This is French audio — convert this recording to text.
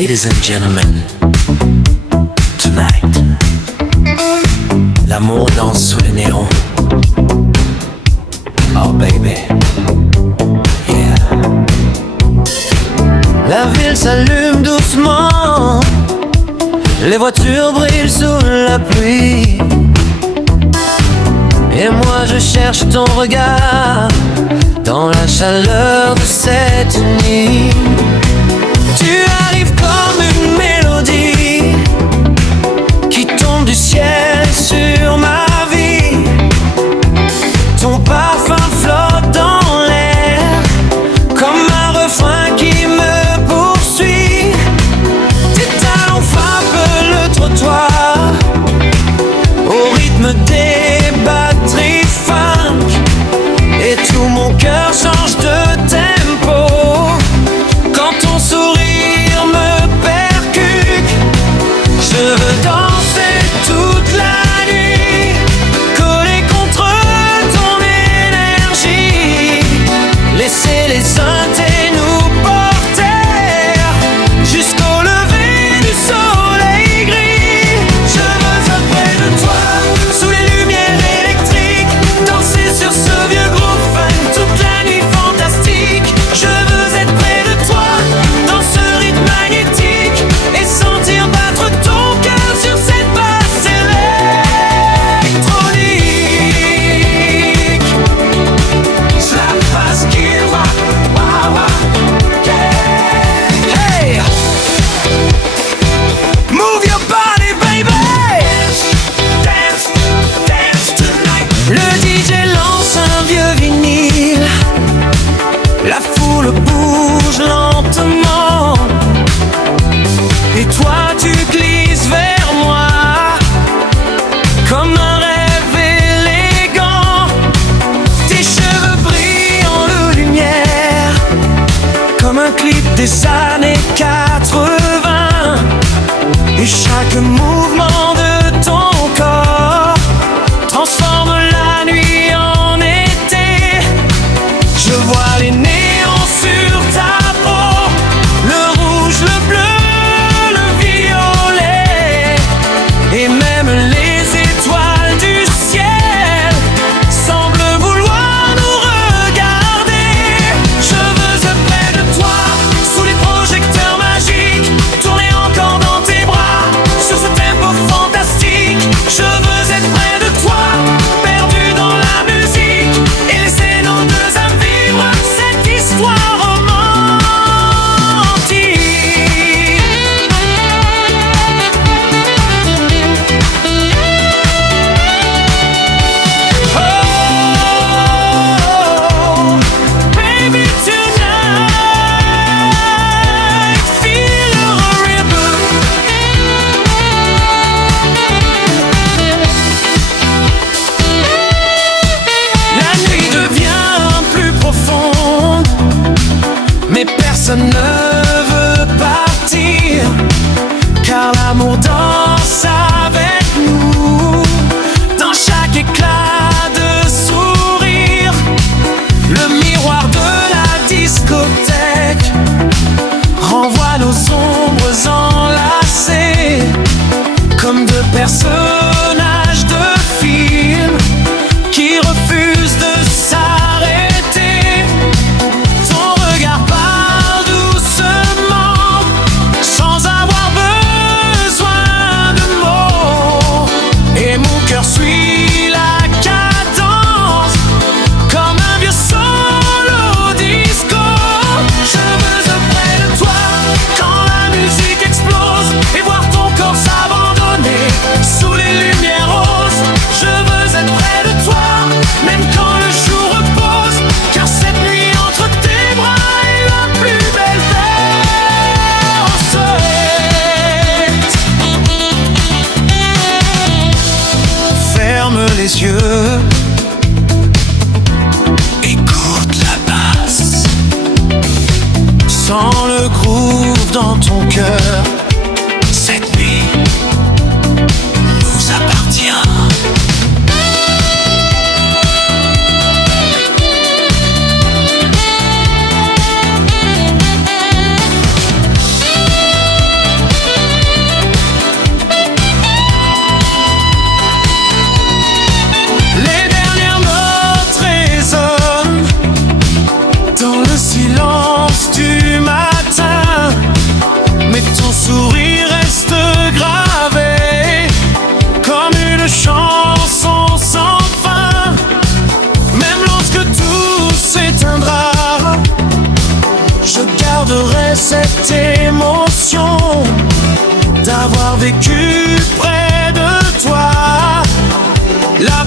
Ladies and gentlemen, tonight, l'amour danse sous les néons. Oh baby, yeah. La ville s'allume doucement, les voitures brillent sous la pluie. Et moi je cherche ton regard dans la chaleur de cette nuit. Tu arrives comme une mélodie qui tombe du ciel sur ma vie. Ton parfum flotte dans l'air comme un refrain qui me poursuit. Tes talons frappent le trottoir au rythme des batteries funk. Et tout mon cœur change de tempo quand ton sourire me percute. Je veux danser toute la nuit, collé contre ton énergie, laisser les synthés nous porter jusqu'au lever du soleil gris. Je veux être près de toi, sous les lumières électriques, danser sur ce vieux groupe funk toute la nuit fantastique. Je veux être près de toi, dans ce rythme magnétique, et sentir battre ton cœur sur cette basse électronique. Slap bass gear, wah, wah, wah, yeah. Hey, move your body, baby. Dance, dance tonight. Le DJ lance un vieux vinyle, la foule bouge lentement, et toi tu glisses vers moi comme un rêve élégant. Tes cheveux brillent de lumière comme un clip des années 80, et chaque mouvement de ton corps transforme la nuit en été. Je vois les néons sur ta peau, le rouge, le bleu, le violet, et même les étoiles du ciel semblent vouloir nous regarder. Je veux être près de toi, sous les projecteurs magiques, tourner encore dans tes bras, sur ce tempo fantastique. Je veux être près de toi, perdu dans la musique, et laisser nos deux âmes vivre cette histoire romantique. Oh, baby, tonight, feel a rhythm. La nuit devient plus profonde, mais personne ne veut partir, car l'amour danse avec nous dans chaque éclat de sourire. Le miroir de la discothèque renvoie nos ombres enlacées comme deux personnages de film qui refusent de s'arrêter. Ton regard parle doucement sans avoir besoin de mots, et mon cœur suit la cadence comme un vieux solo disco. Je veux être près de toi quand la musique explose, et voir ton corps s'abandonner sous les lumières roses. Je veux être près de toi, même quand le jour repose, car cette nuit entre tes bras est la plus belle fête. Ferme les yeux, écoute la basse, sens le groove dans ton cœur. Cette nuit nous appartient. Dans le silence du matin, mais ton sourire reste gravé comme une chanson sans fin. Même lorsque tout s'éteindra, je garderai cette émotion d'avoir vécu près de toi. La